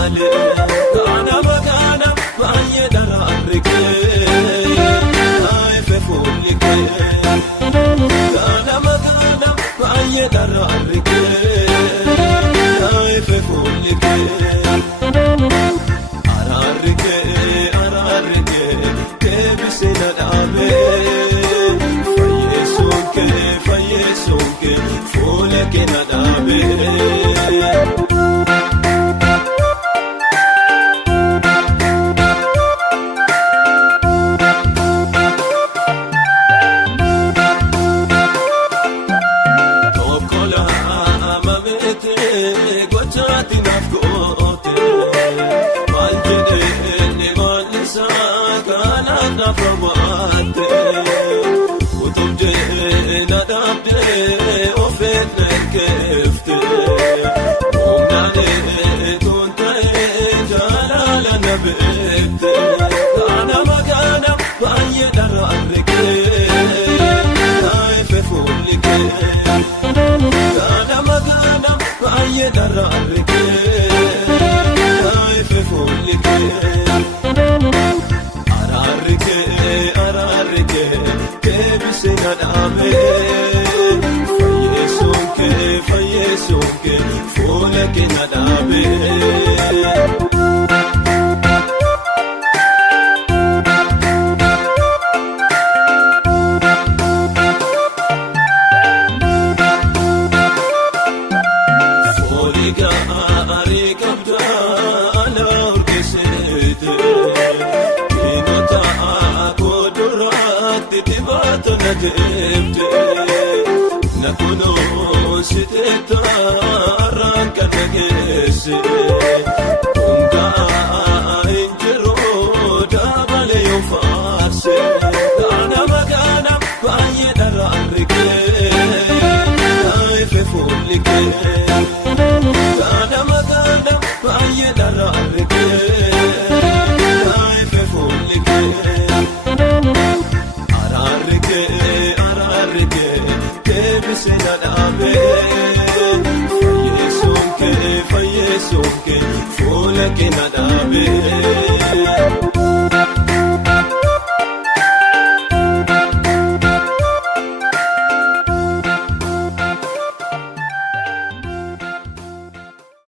malee kana bakana baay'ee daraarree naafe fuulikee kana bakana baay'ee daraarree naafe fuulikee araarree deebisee na dhaabee fayyeessuun fuula kee na dhaabee. Kana magana baay'ee daraarree naafe fuulikee kana magana baay'ee daraarree naafe fuulikee araarree deebisee na dhaabee fayyeessuun kee fuula kee na dhaabee. Na kunuunsitee taaraan kana geesse hundaa hin jiru dabalee yoo faarse kana magana baay'ee daraarree naafe fuulikee kana magana baay'ee daraarree naafe fuulikee. Deebisee na dhaabee fayyeessuun kee fuula kee na dhaabee.